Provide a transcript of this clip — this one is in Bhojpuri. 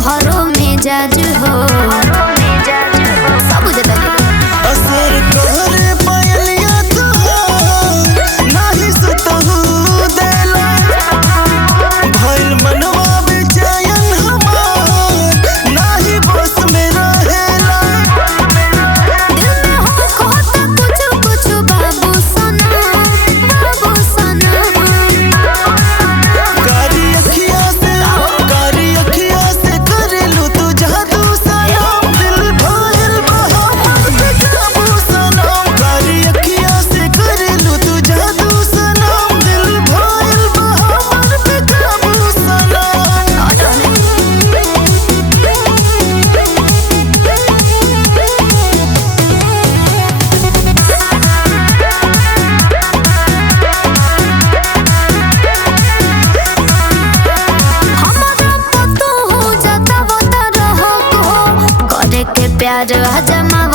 तोहरो मिजाज हो सब बुझे तनी असर करे पायलिया तोहार नाही सुतहु देला भइल मनवा बेचैन हमार नाही बस में रहेला दिल में हो खोता कुछ कुछ बाबू सना कारी अखिया से करेलू तू जादू सनम दिल भइल बा हमर पे काबू सनम कारी अखिया से करेलू तू जादू सनम दिल भइल बा हमर पे काबू सनम प्यार जमाव